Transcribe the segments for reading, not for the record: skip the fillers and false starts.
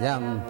Yajam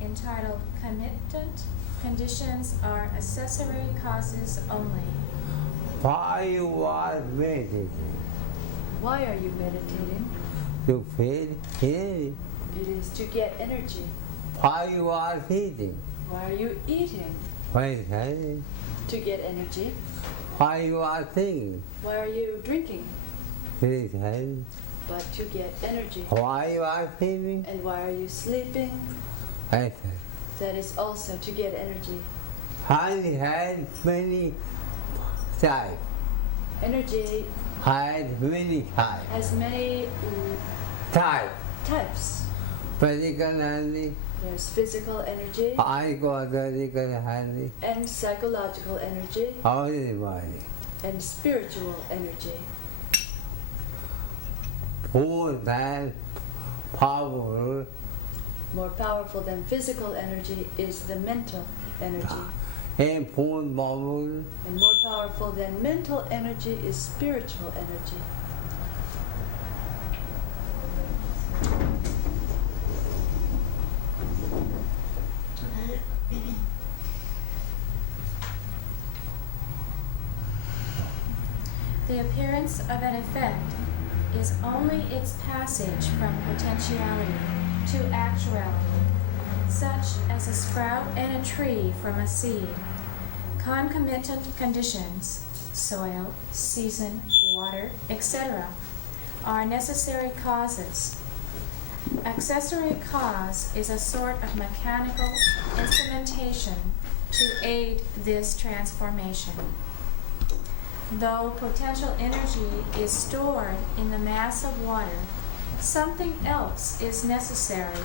entitled Commitment Conditions Are Accessory Causes Only. Why you are meditating? Why are you meditating? To feel healing. It is to get energy. Why you are eating? Why are you eating? Why healing? To get energy. Why you are thinking? Why are you drinking? It is healing. But to get energy. Why you are sleeping? And why are you sleeping? I That is also to get energy. Honey had many types. Energy Had many types. has many types. Physical honey, There's physical energy psychological honey, and psychological energy everybody. and spiritual energy. More than powerful More powerful than physical energy is the mental energy. and more powerful And more powerful than mental energy is spiritual energy. The appearance of an effect is only its passage from potentiality to actuality, such as a sprout and a tree from a seed, concomitant conditions, soil, season, water, etc., are necessary causes. Accessory cause is a sort of mechanical instrumentation to aid this transformation. Though potential energy is stored in the mass of water, something else is necessary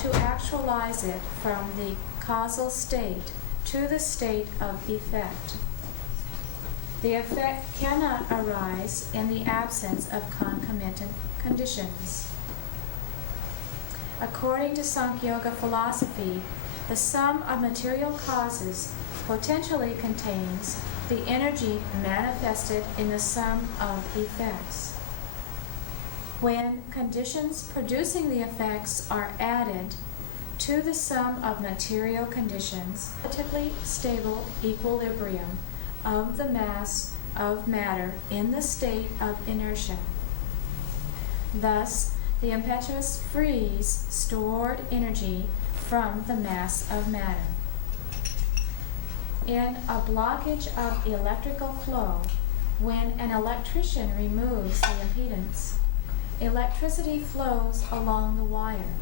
to actualize it from the causal state to the state of effect. The effect cannot arise in the absence of concomitant conditions. According to Sankhyoga philosophy, the sum of material causes potentially contains the energy manifested in the sum of effects. When conditions producing the effects are added to the sum of material conditions, relatively stable equilibrium of the mass of matter in the state of inertia. Thus, the impetus frees stored energy from the mass of matter. In a blockage of electrical flow, when an electrician removes the impedance, electricity flows along the wire.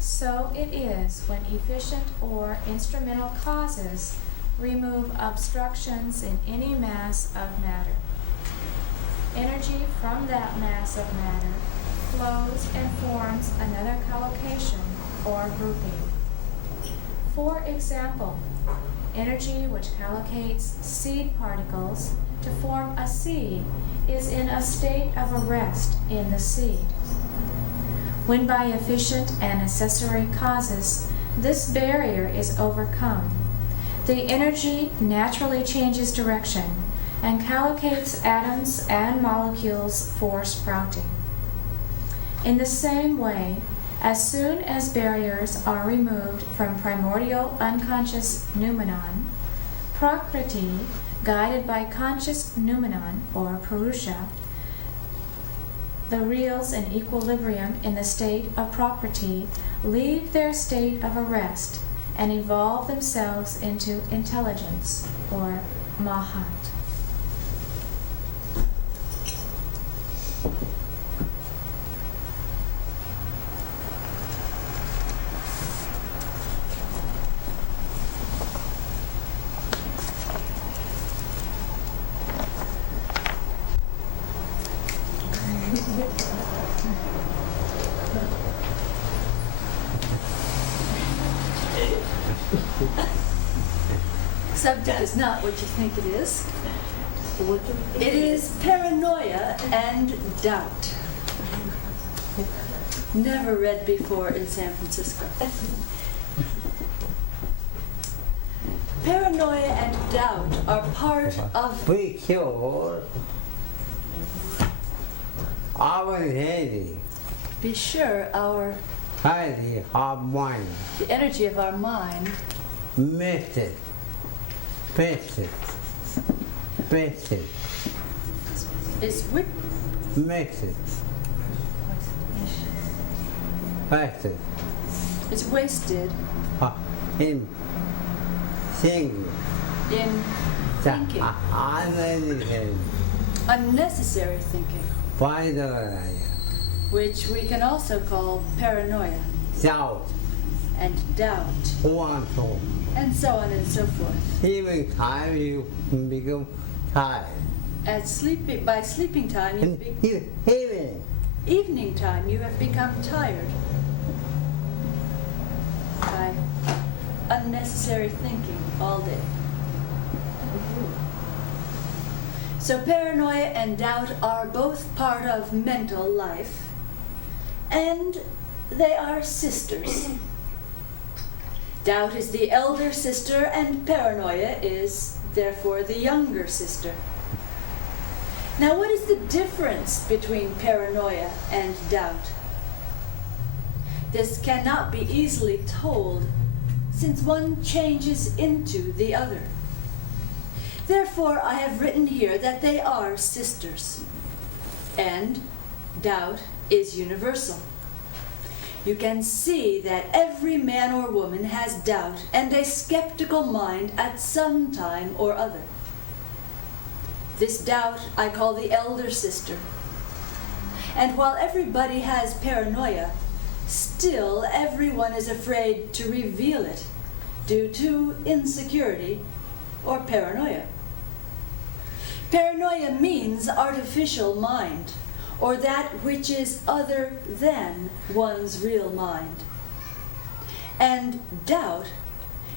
So it is when efficient or instrumental causes remove obstructions in any mass of matter. Energy from that mass of matter flows and forms another collocation or grouping. For example, energy which collocates seed particles to form a seed is in a state of arrest in the seed. When by efficient and accessory causes this barrier is overcome, the energy naturally changes direction and collocates atoms and molecules for sprouting. In the same way, as soon as barriers are removed from primordial unconscious noumenon, Prakriti, guided by conscious noumenon or Purusha, the reals in equilibrium in the state of Prakriti leave their state of arrest and evolve themselves into intelligence or Mahat. Subject is not what you think it is. It is paranoia and doubt. Never read before in San Francisco. Paranoia and doubt are part of... We cure our lady, Be sure our... highly hard mind, the energy of our mind method, method, method, is method, method, wasted in thinking. in thinking, unnecessary thinking, Paranoia, which we can also call paranoia doubt, and doubt, want to. and so on and so forth. Even time you become tired. By sleeping time, And even evening time, you have become tired by unnecessary thinking all day. So paranoia and doubt are both part of mental life, and they are sisters. Doubt is the elder sister, and paranoia is therefore the younger sister. Now, what is the difference between paranoia and doubt? This cannot be easily told, since one changes into the other. Therefore, I have written here that they are sisters, and doubt is universal. you can see that every man or woman has doubt and a skeptical mind at some time or other. This doubt I call the elder sister. And while everybody has paranoia, still everyone is afraid to reveal it due to insecurity or paranoia. Paranoia means artificial mind, or that which is other than one's real mind. And doubt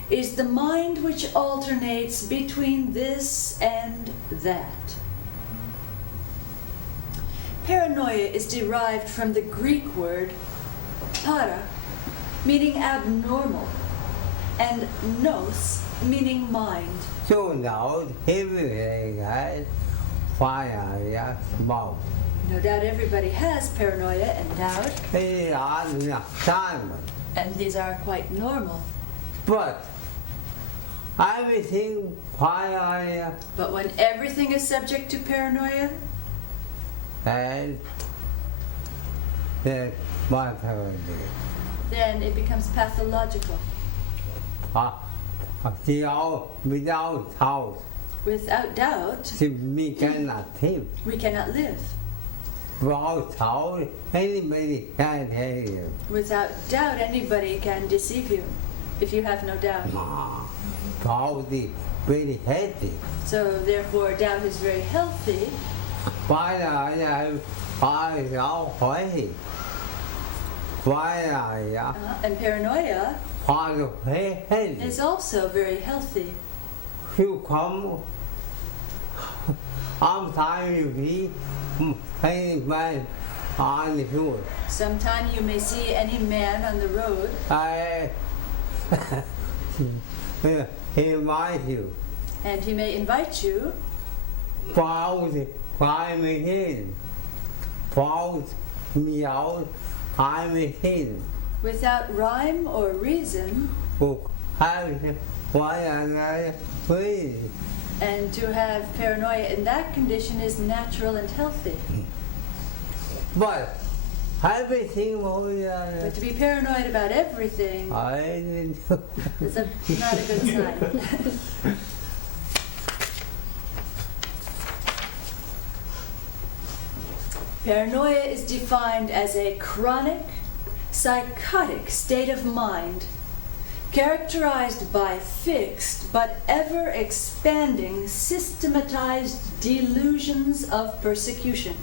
is the mind which alternates between this and that. Paranoia is derived from the Greek word para, meaning abnormal, and nous, meaning mind. So now everything has fire, smoke. No doubt everybody has paranoia and doubt, They are time. and these are quite normal. But everything fire But when everything is subject to paranoia, and then what happened? then it becomes pathological. Without house, Without doubt, we cannot live. we cannot live. Without house, anybody can tell you. Without doubt, anybody can deceive you if you have no doubt. House is very healthy. So therefore, doubt is very healthy. Fire healthy. Fire And paranoia healthy. is also very healthy. You come, sometimes you see any man on the road. Sometime you may see any man on the road, He reminds you, and he may invite you, false crime machine, false me out, crime machine, without rhyme or reason, who have one another free. and to have paranoia in that condition is natural and healthy. But everything But to be paranoid about everything I is not a good sign. Paranoia is defined as a chronic, psychotic state of mind characterized by fixed but ever-expanding systematized delusions of persecution.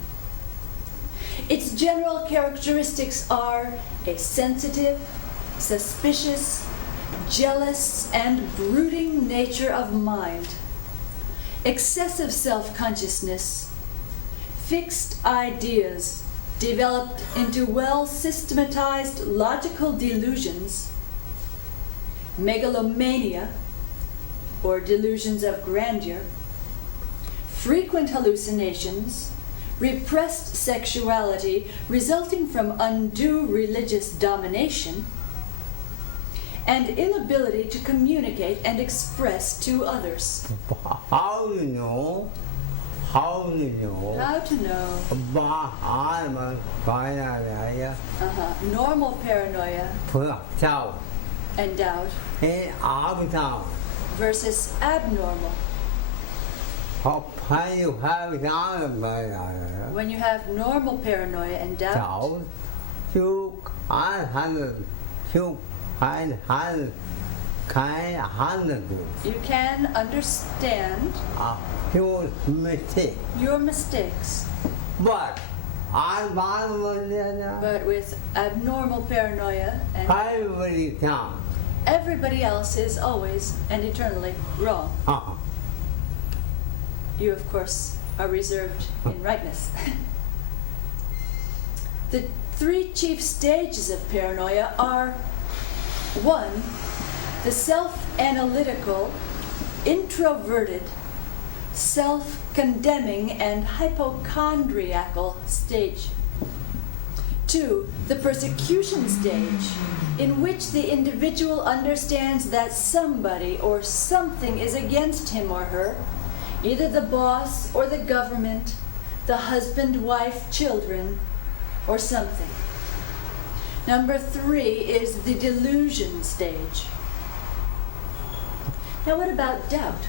Its general characteristics are a sensitive, suspicious, jealous, and brooding nature of mind, excessive self-consciousness, fixed ideas developed into well-systematized logical delusions, megalomania, or delusions of grandeur, frequent hallucinations, repressed sexuality resulting from undue religious domination, and inability to communicate and express to others. how you know? How you know? How to know? I'm a fire Normal paranoia child. and doubt In our town, versus abnormal. when you have down When you have normal paranoia and doubt, child, you can't handle, you can't handle you can understand your mistake. your mistakes. But I'm But with abnormal paranoia and every time. everybody else is always and eternally wrong. You, of course, are reserved in rightness. The three chief stages of paranoia are: 1, the self-analytical, introverted, self-condemning, and hypochondriacal stage. 2, the persecution stage, in which the individual understands that somebody or something is against him or her, either the boss or the government, the husband, wife, children, or something. Number 3 is the delusion stage. Now what about doubt?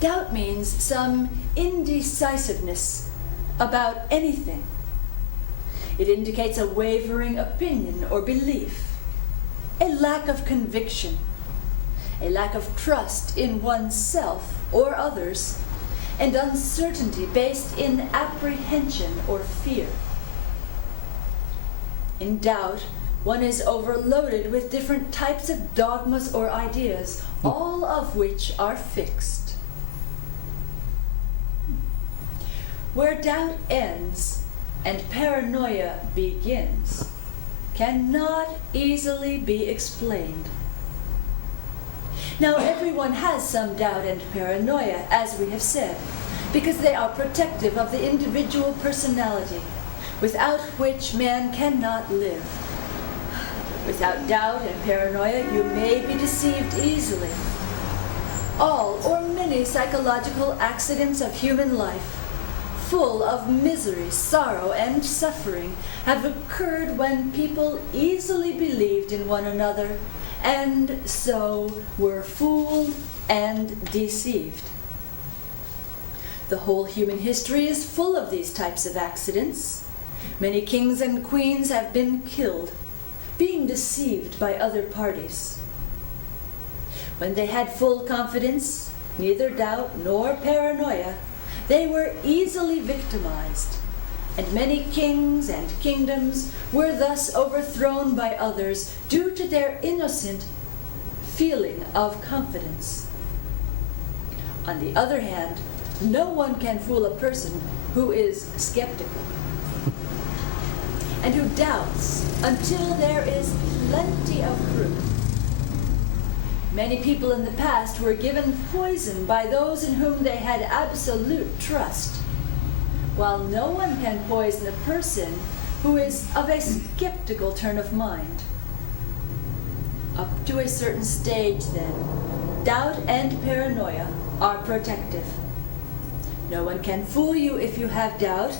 Doubt means some indecisiveness about anything. It indicates a wavering opinion or belief, a lack of conviction, a lack of trust in oneself or others, and uncertainty based in apprehension or fear. In doubt, one is overloaded with different types of dogmas or ideas, all of which are fixed. Where doubt ends and paranoia begins cannot easily be explained. Now, everyone has some doubt and paranoia, as we have said, because they are protective of the individual personality, without which man cannot live. Without doubt and paranoia, you may be deceived easily. All or many psychological accidents of human life, full of misery, sorrow, and suffering, have occurred when people easily believed in one another, and so were fooled and deceived. The whole human history is full of these types of accidents. Many kings and queens have been killed, being deceived by other parties. When they had full confidence, neither doubt nor paranoia, they were easily victimized, and many kings and kingdoms were thus overthrown by others due to their innocent feeling of confidence. On the other hand, no one can fool a person who is skeptical and who doubts until there is plenty of proof. Many people in the past were given poison by those in whom they had absolute trust, while no one can poison a person who is of a skeptical turn of mind. Up to a certain stage, then, doubt and paranoia are protective. No one can fool you if you have doubt,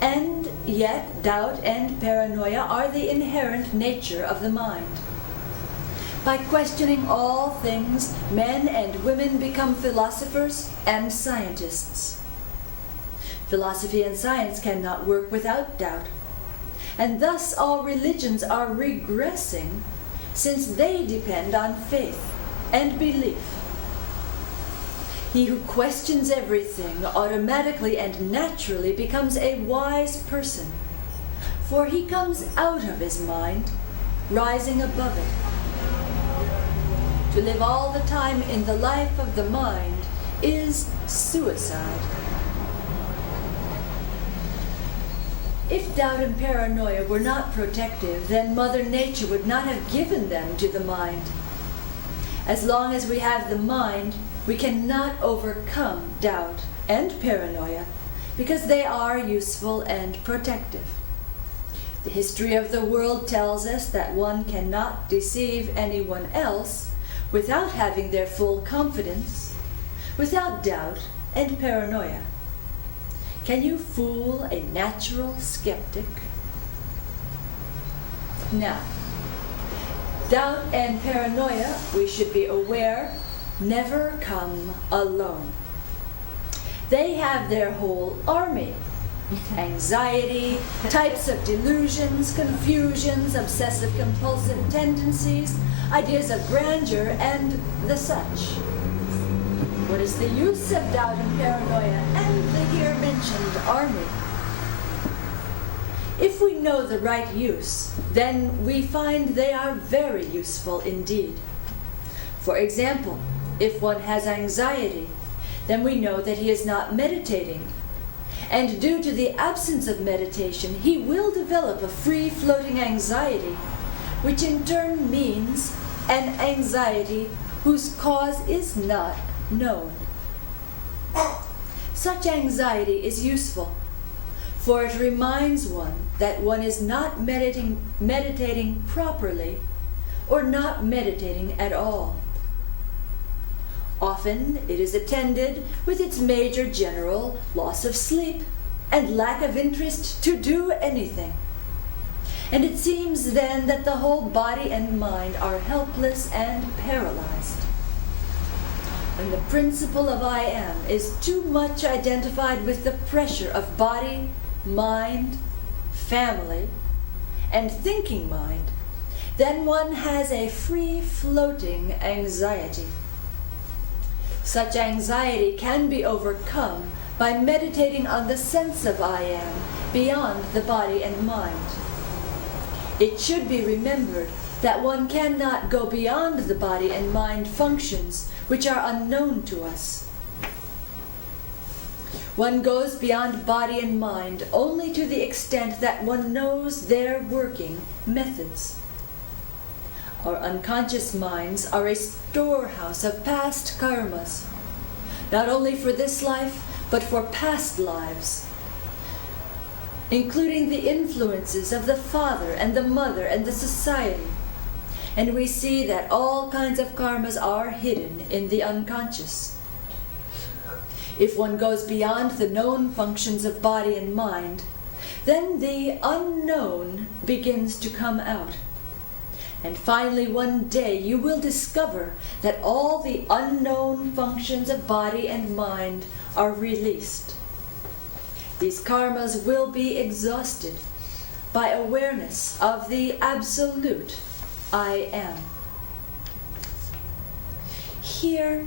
and yet doubt and paranoia are the inherent nature of the mind. By questioning all things, men and women become philosophers and scientists. Philosophy and science cannot work without doubt, and thus all religions are regressing, since they depend on faith and belief. He who questions everything automatically and naturally becomes a wise person, for he comes out of his mind, rising above it. To live all the time in the life of the mind is suicide. If doubt and paranoia were not protective, then Mother Nature would not have given them to the mind. As long as we have the mind, we cannot overcome doubt and paranoia because they are useful and protective. The history of the world tells us that one cannot deceive anyone else without having their full confidence, without doubt and paranoia. Can you fool a natural skeptic? Now, doubt and paranoia, we should be aware, never come alone. They have their whole army. Anxiety, types of delusions, confusions, obsessive-compulsive tendencies, ideas of grandeur, and the such. What is the use of doubt and paranoia and the here mentioned army? If we know the right use, then we find they are very useful indeed. For example, if one has anxiety, then we know that he is not meditating. And due to the absence of meditation, he will develop a free-floating anxiety, which in turn means an anxiety whose cause is not known. Such anxiety is useful, for it reminds one that one is not meditating properly or not meditating at all. Often it is attended with its major general loss of sleep and lack of interest to do anything. And it seems then that the whole body and mind are helpless and paralyzed. When the principle of I am is too much identified with the pressure of body, mind, family, and thinking mind, then one has a free-floating anxiety. Such anxiety can be overcome by meditating on the sense of I am beyond the body and mind. It should be remembered that one cannot go beyond the body and mind functions which are unknown to us. One goes beyond body and mind only to the extent that one knows their working methods. Our unconscious minds are a storehouse of past karmas, not only for this life, but for past lives, including the influences of the father and the mother and the society. And we see that all kinds of karmas are hidden in the unconscious. If one goes beyond the known functions of body and mind, then the unknown begins to come out. And finally, one day, you will discover that all the unknown functions of body and mind are released. These karmas will be exhausted by awareness of the absolute I am. Here,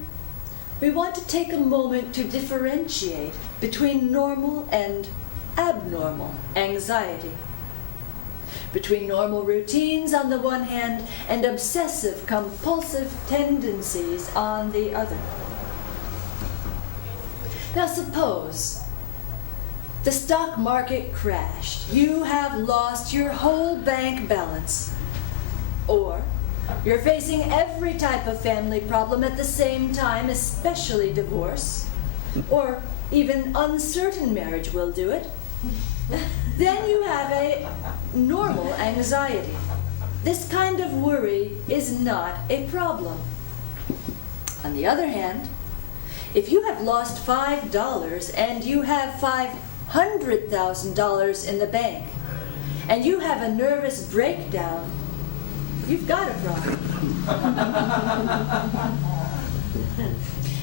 we want to take a moment to differentiate between normal and abnormal anxiety, between normal routines on the one hand and obsessive-compulsive tendencies on the other. Now suppose the stock market crashed. You have lost your whole bank balance. Or you're facing every type of family problem at the same time, especially divorce, or even uncertain marriage will do it. Then you have a normal anxiety. This kind of worry is not a problem. On the other hand, if you have lost $5 and you have $500,000 in the bank, and you have a nervous breakdown, you've got a problem.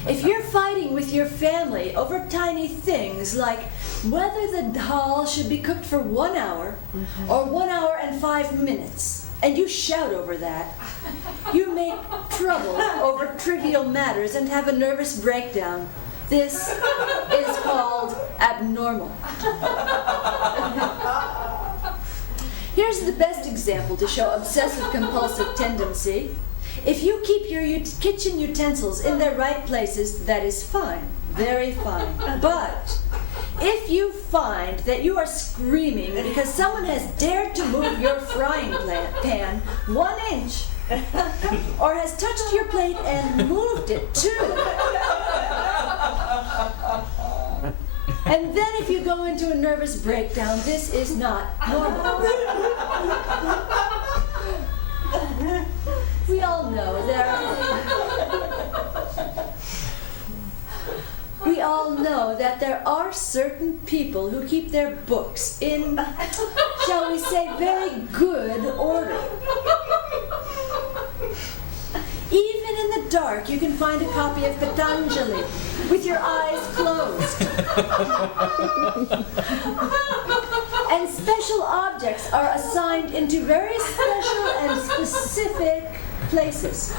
If you're fighting with your family over tiny things like whether the dal should be cooked for 1 hour or 1 hour and 5 minutes, and you shout over that, you make trouble over trivial matters and have a nervous breakdown. This is called abnormal. Here's the best example to show obsessive-compulsive tendency. If you keep your kitchen utensils in their right places, that is fine, very fine. But if you find that you are screaming because someone has dared to move your frying pan 1 inch, or has touched your plate and moved it too, and then if you go into a nervous breakdown, this is not normal. We all know that there are certain people who keep their books in, shall we say, very good order. Even in the dark, you can find a copy of Patanjali with your eyes closed. And special objects are assigned into very special and specific places.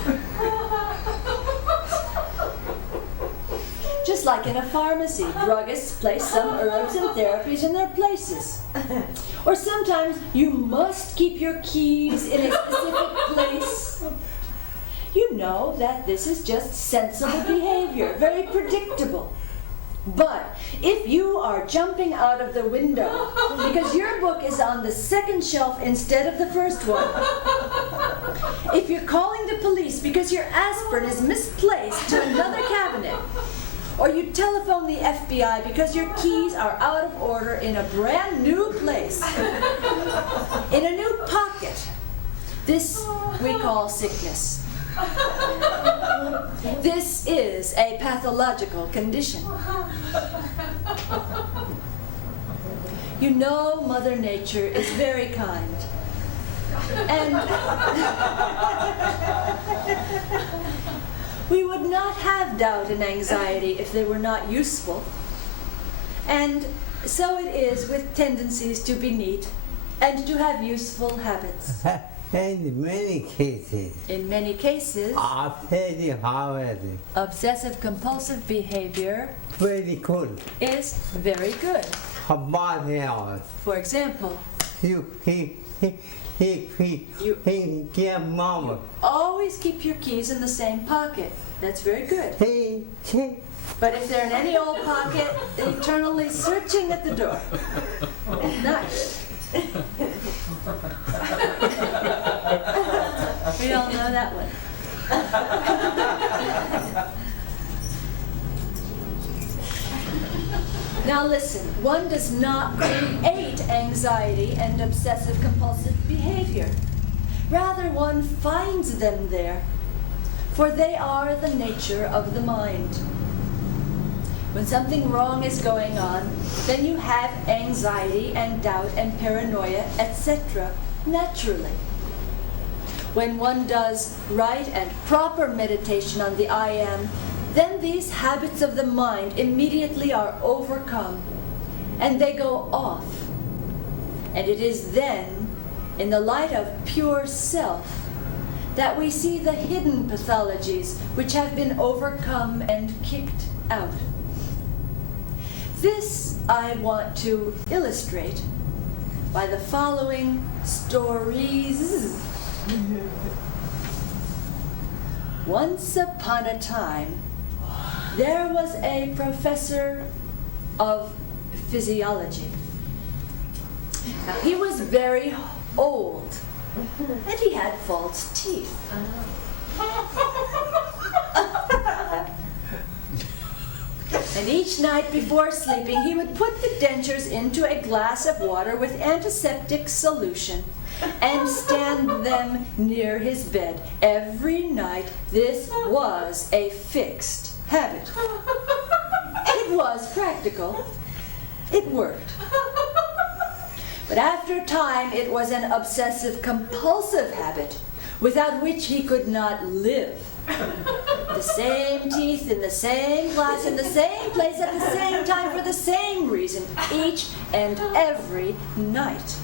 Just like in a pharmacy, druggists place some herbs and therapies in their places. Or sometimes you must keep your keys in a specific place. You know that this is just sensible behavior, very predictable. But if you are jumping out of the window because your book is on the second shelf instead of the first one, if you're calling the police because your aspirin is misplaced to another cabinet, or you telephone the FBI because your keys are out of order in a brand new place, in a new pocket, this we call sickness. This is a pathological condition. You know Mother Nature is very kind, And we would not have doubt and anxiety if they were not useful. And so it is with tendencies to be neat and to have useful habits. In many cases, In many cases, obsessive compulsive behavior very good. is very good. About else, For example, he give mama. always keep your keys in the same pocket. That's very good. He But if they're in any old pocket, eternally searching at the door. Nice. We all know that one. Now listen, one does not create anxiety and obsessive compulsive behavior. Rather, one finds them there, for they are the nature of the mind. When something wrong is going on, then you have anxiety and doubt and paranoia, etc., naturally. When one does right and proper meditation on the I Am, then these habits of the mind immediately are overcome, and they go off. And it is then, in the light of pure self, that we see the hidden pathologies which have been overcome and kicked out. This I want to illustrate by the following stories. Once upon a time, there was a professor of physiology. Now, he was very old, and he had false teeth. And each night before sleeping, he would put the dentures into a glass of water with antiseptic solution and stand them near his bed. Every night, this was a fixed habit. It was practical. It worked. But after a time, it was an obsessive-compulsive habit without which he could not live. The same teeth in the same glass in the same place at the same time for the same reason each and every night.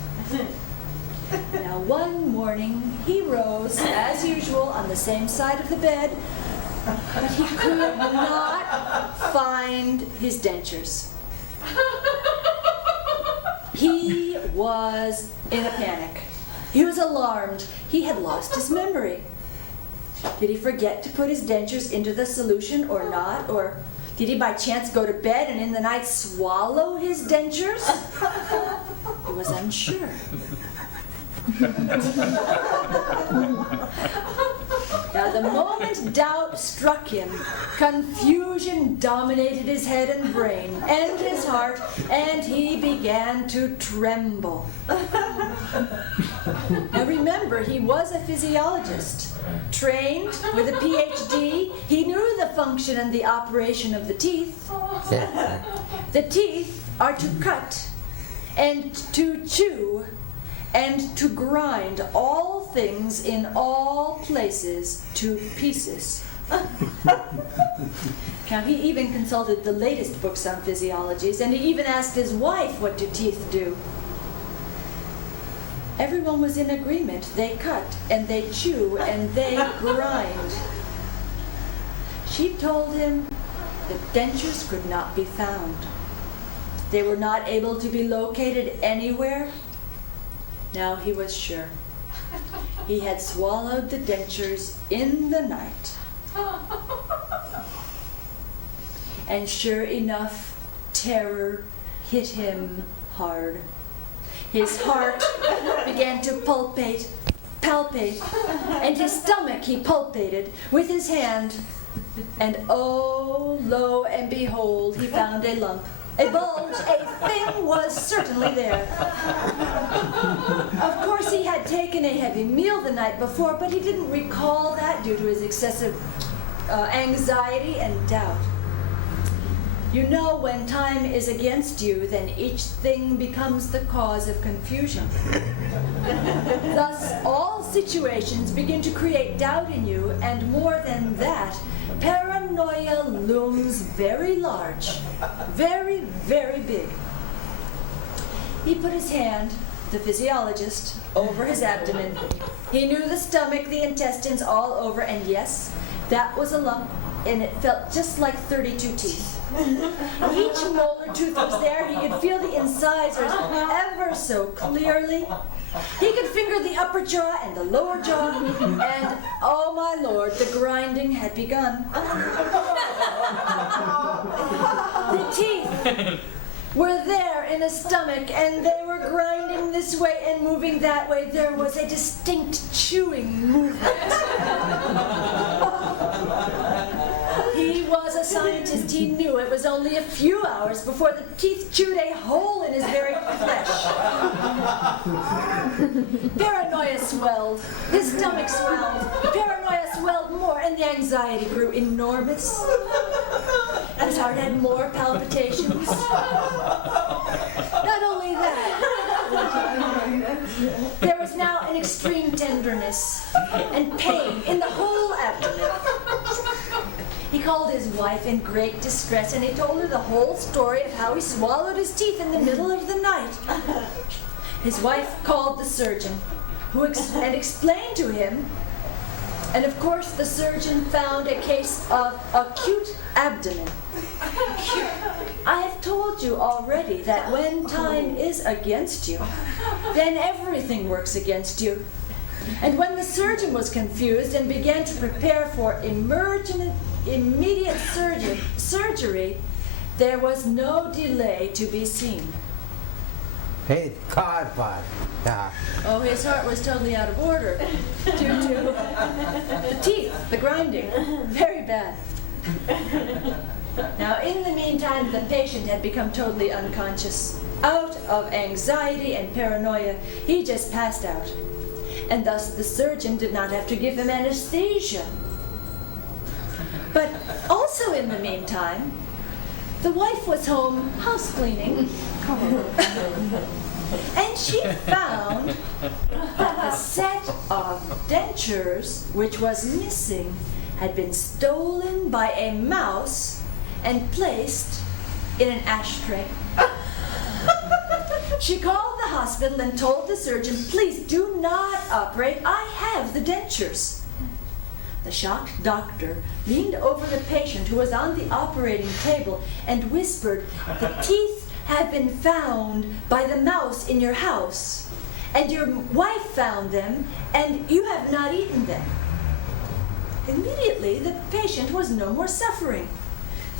Now one morning he rose as usual on the same side of the bed, but he could not find his dentures. He was in a panic. He was alarmed. He had lost his memory. Did he forget to put his dentures into the solution or not? Or did he by chance go to bed and in the night swallow his dentures? He was unsure. Now, the moment doubt struck him, confusion dominated his head and brain and his heart, and he began to tremble. Now remember, he was a physiologist, trained with a PhD. He knew the function and the operation of the teeth. The teeth are to cut and to chew and to grind all things in all places to pieces. Now, he even consulted the latest books on physiologies, and he even asked his wife, what do teeth do? Everyone was in agreement. They cut, and they chew, and they grind. She told him that dentures could not be found. They were not able to be located anywhere. Now he was sure. He had swallowed the dentures in the night. And sure enough, terror hit him hard. His heart began to palpate, and his stomach he palpated with his hand. And oh, lo and behold, he found a lump. A bulge, a thing was certainly there. Of course, he had taken a heavy meal the night before, but he didn't recall that due to his excessive anxiety and doubt. You know, when time is against you, then each thing becomes the cause of confusion. Thus, situations begin to create doubt in you, and more than that, paranoia looms very large, very, very big. He put his hand, the physiologist, over his abdomen. He knew the stomach, the intestines all over, and yes, that was a lump, and it felt just like 32 teeth. Each molar tooth was there. He could feel the incisors ever so clearly. He could finger the upper jaw and the lower jaw, and oh my Lord, the grinding had begun. The teeth were there in his stomach, and they were grinding this way and moving that way. There was a distinct chewing movement. He was a scientist. He knew it was only a few hours before the teeth chewed a hole in his very flesh. Paranoia swelled. His stomach swelled. Paranoia swelled more, and the anxiety grew enormous. His heart had more palpitations. Not only that, there was now an extreme tenderness and pain in the whole abdomen. He called his wife in great distress, and he told her the whole story of how he swallowed his teeth in the middle of the night. His wife called the surgeon, who explained to him, and of course the surgeon found a case of acute abdomen. I have told you already that when time is against you, then everything works against you. And when the surgeon was confused and began to prepare for immediate surgery, there was no delay to be seen. His card part. Oh, his heart was totally out of order due to the teeth, the grinding. Very bad. Now, in the meantime, the patient had become totally unconscious. Out of anxiety and paranoia, he just passed out. And thus the surgeon did not have to give him anesthesia. But also in the meantime, the wife was home house cleaning. And she found that the set of dentures, which was missing, had been stolen by a mouse and placed in an ashtray. She called the hospital and told the surgeon, "Please do not operate. I have the dentures." The shocked doctor leaned over the patient who was on the operating table and whispered, "The teeth have been found by the mouse in your house, and your wife found them, and you have not eaten them." Immediately, the patient was no more suffering.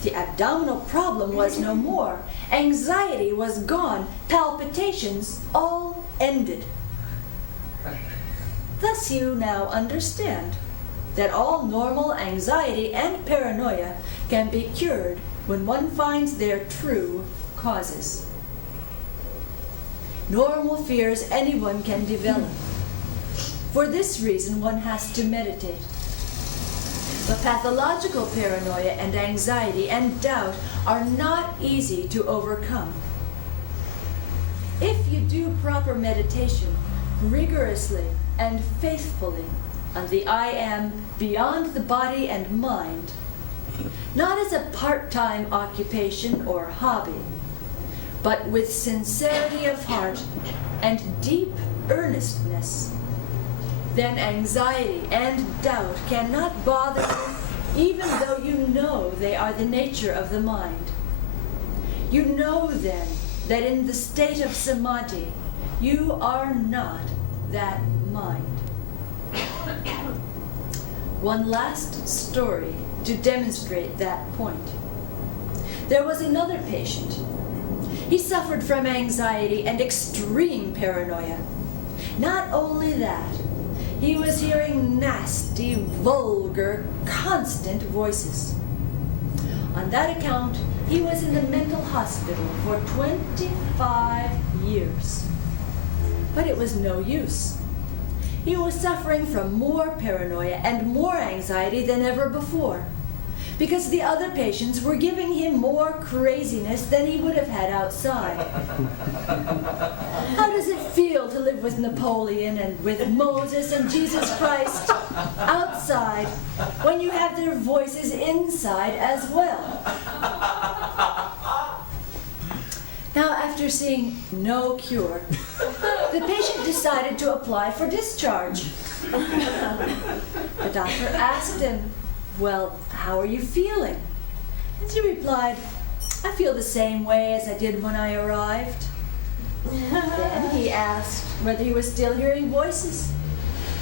The abdominal problem was no more. Anxiety was gone. Palpitations all ended. Thus you now understand that all normal anxiety and paranoia can be cured when one finds their true causes. Normal fears anyone can develop. For this reason, one has to meditate. But pathological paranoia and anxiety and doubt are not easy to overcome. If you do proper meditation rigorously and faithfully on the I am beyond the body and mind, not as a part-time occupation or hobby, but with sincerity of heart and deep earnestness, then anxiety and doubt cannot bother you, even though you know they are the nature of the mind. You know then that in the state of samadhi, you are not that mind. One last story to demonstrate that point. There was another patient. He suffered from anxiety and extreme paranoia. Not only that, he was hearing nasty, vulgar, constant voices. On that account, he was in the mental hospital for 25 years. But it was no use. He was suffering from more paranoia and more anxiety than ever before, because the other patients were giving him more craziness than he would have had outside. How does it feel to live with Napoleon and with Moses and Jesus Christ outside when you have their voices inside as well? Now, after seeing no cure, the patient decided to apply for discharge. The doctor asked him, "Well, how are you feeling?" And he replied, "I feel the same way as I did when I arrived." Then he asked whether he was still hearing voices.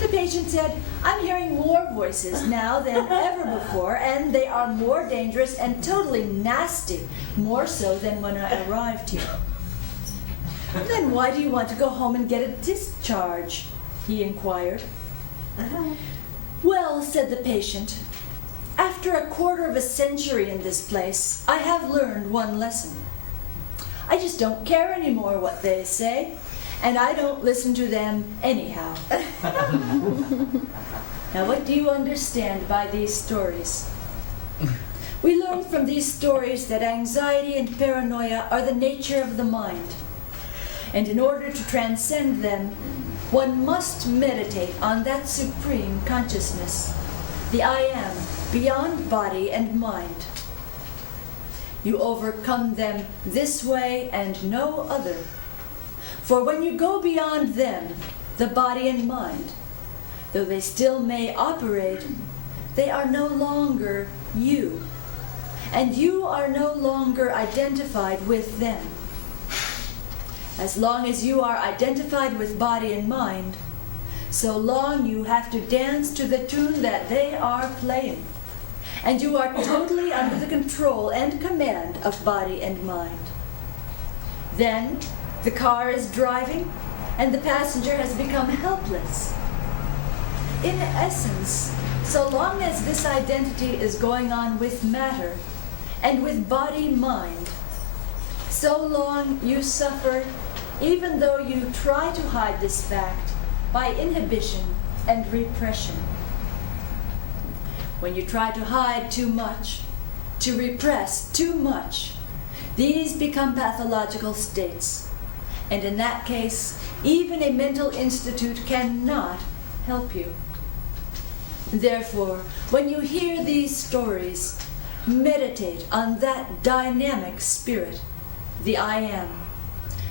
The patient said, "I'm hearing more voices now than ever before, and they are more dangerous and totally nasty, more so than when I arrived here." "Then why do you want to go home and get a discharge?" he inquired. "Well," said the patient, "after a quarter of a century in this place, I have learned one lesson. I just don't care anymore what they say, and I don't listen to them anyhow." Now, what do you understand by these stories? We learn from these stories that anxiety and paranoia are the nature of the mind. And in order to transcend them, one must meditate on that supreme consciousness, the I Am, beyond body and mind. You overcome them this way and no other. For when you go beyond them, the body and mind, though they still may operate, they are no longer you, and you are no longer identified with them. As long as you are identified with body and mind, so long you have to dance to the tune that they are playing, and you are totally under the control and command of body and mind. Then the car is driving, and the passenger has become helpless. In essence, so long as this identity is going on with matter and with body-mind, so long you suffer, even though you try to hide this fact by inhibition and repression. When you try to hide too much, to repress too much, these become pathological states. And in that case, even a mental institute cannot help you. Therefore, when you hear these stories, meditate on that dynamic spirit, the I Am,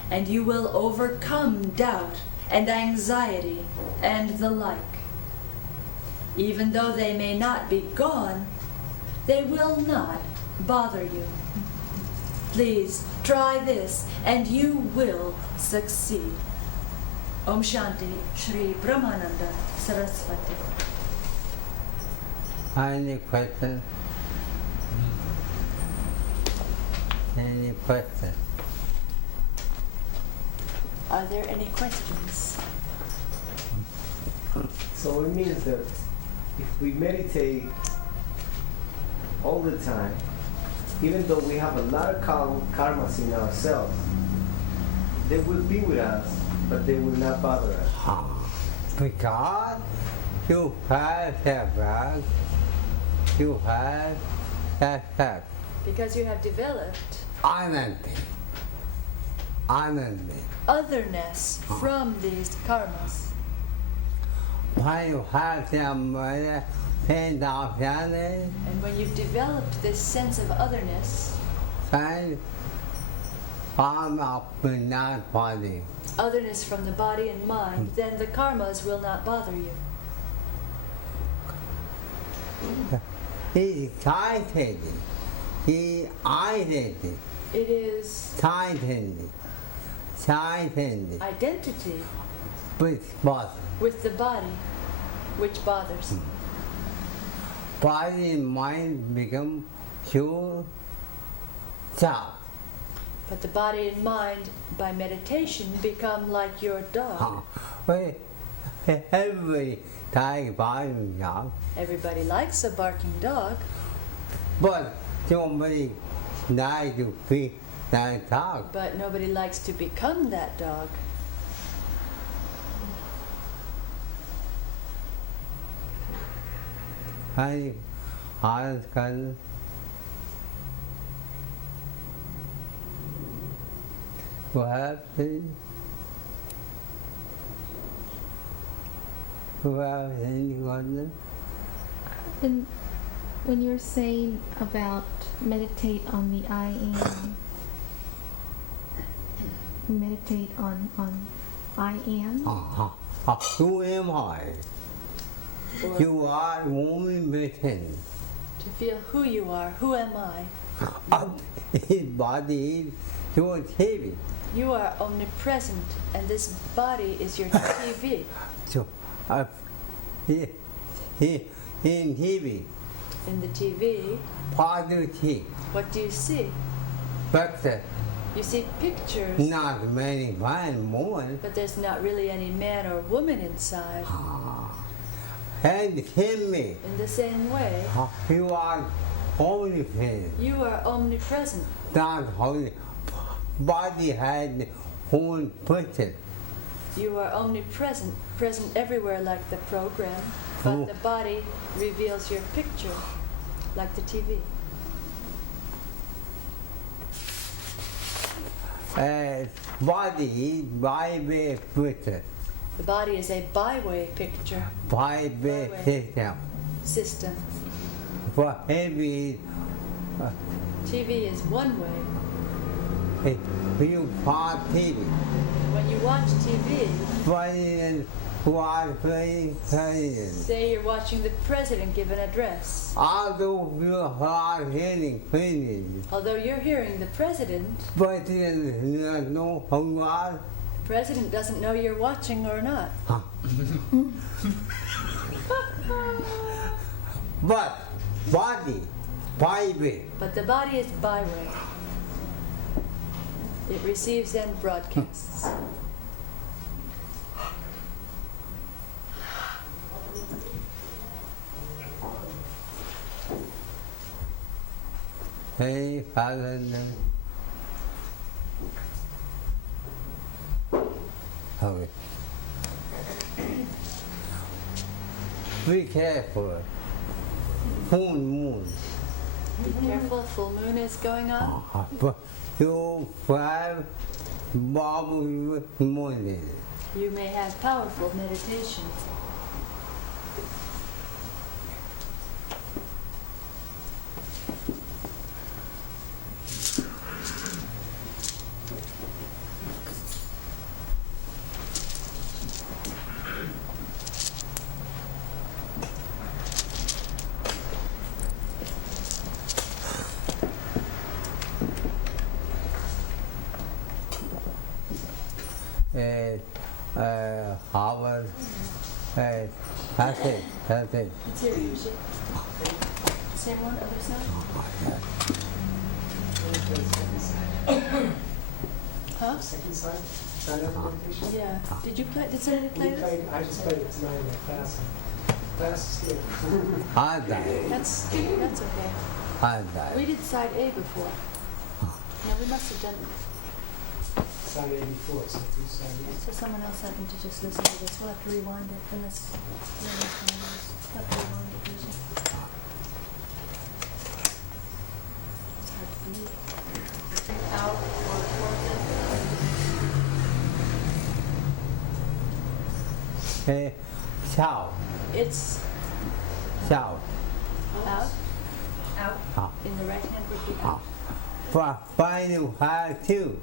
and you will overcome doubt and anxiety and the like. Even though they may not be gone, they will not bother you. Please try this and you will succeed. Om Shanti, Shri Brahmananda Sarasvati. Any question? Any question? Are there any questions? So it means that if we meditate all the time, even though we have a lot of karmas in ourselves, they will be with us, but they will not bother us. Because you have that right, you have that fact. Because you have developed Ananda. otherness from these karmas. Why you have them pain of Ananda, And when you've developed this sense of otherness, and form of the not body. otherness from the body and mind, then the karmas will not bother you. He tightened. He identity. It is Tightened. identity With body. with the body which bothers. Body and mind become pure self. But the body and mind, by meditation, become like your dog. Well, everybody like body and self, Everybody likes a barking dog, but somebody like to be like dog. but nobody likes to become that dog. I can perhaps Well, any question? And when you're saying about meditate on the I am, meditate on I am? Who am I? Or You are only within. to feel who you are. Who am I? His body is your TV. You are omnipresent, and this body is your TV. So, in TV, In the TV, positive, what do you see? but You see pictures, not many fine women. but there's not really any man or woman inside. And him me, In the same way, you are only present, you are omnipresent. not only body had own person. You are omnipresent, present everywhere like the program, but the body reveals your picture like the TV. Body is by-way person, The body is a byway picture by-way system. system. For every TV is one way. you part TV, When you watch TV, president was president. say you're watching the president give an address. Although you are hearing president, Although you're hearing the president, president does know who you are. the president doesn't know you're watching or not. But body, by-way, But the body is byway. It receives and broadcasts. hey, Father, okay. Be careful. Full moon. Be careful, full moon is going on. But you have bubble morning. You may have powerful meditation. Our that's it. It's here usually. Same one, other side? Huh? Second side, side meditation. Yeah. Did somebody play this? I just played it tonight in my class. Class is here. I die. That's okay. I die. We did side A before. No, we must have done. Side 84, so two side So someone else happened to just listen to this. We'll have to rewind it unless. We'll have to rewind it usually. It's hard for me. Out or Hey, ciao, it's ciao. out. Ah. In the right hand would be out. Why you have two?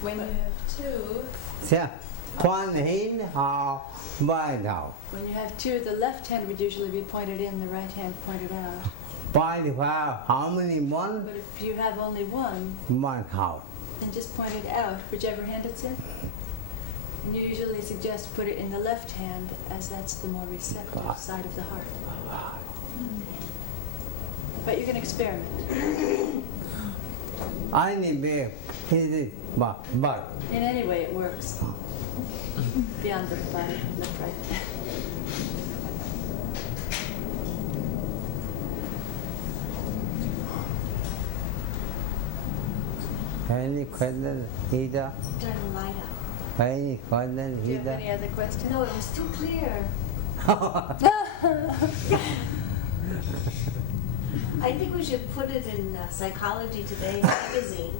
When you have two, So, one in or one out? when you have two, the left hand would usually be pointed in, the right hand pointed out. Why you have how many one? But if you have only one, One out. then just point it out, whichever hand it's in. And you usually suggest put it in the left hand, as that's the more receptive side of the heart. But you can experiment. I need to hit but In any way, it works. Beyond the body, left, right. any question either? Turn the light up. Any question Do you have either? any other questions? No, it was too clear. I think we should put it in Psychology Today magazine.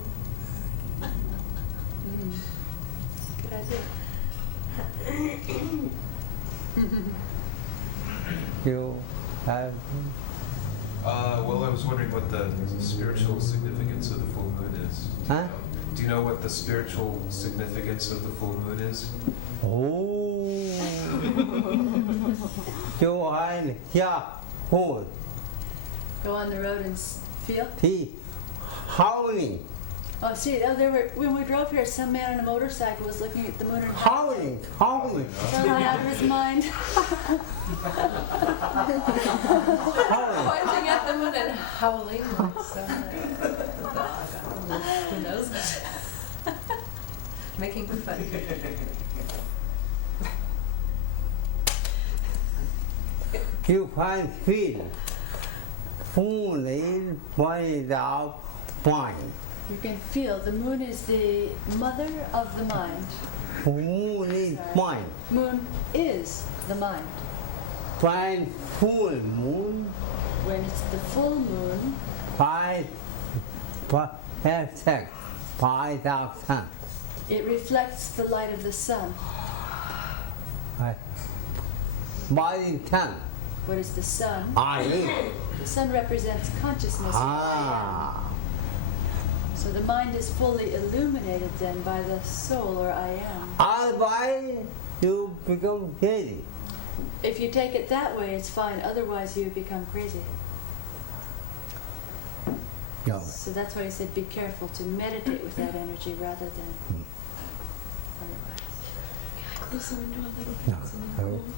Good idea. you have. Well, I was wondering what the spiritual significance of the full moon is. Huh? Do you know what the spiritual significance of the full moon is? Oh, cho anh ra hồn Go on the road and feel. thì howling, Oh, see, there were when we drove here, some man on a motorcycle was looking at the moon and howling. totally out of his mind. Pointing at the moon and howling like some dog. Who knows? Making fun. You find feel moon is one of mind. You can feel the moon is the mother of the mind. Moon is mind. Moon is the mind. Find full moon, When it's the full moon, 5,000. it reflects the light of the sun. Body 10. What is the sun? I am. The sun represents consciousness. or I am. So the mind is fully illuminated then by the soul or I am. Otherwise, you become crazy. If you take it that way, it's fine. Otherwise, you become crazy. No. So that's why he said be careful to meditate with that energy rather than otherwise. Close the window a little bit. No. so then it won't-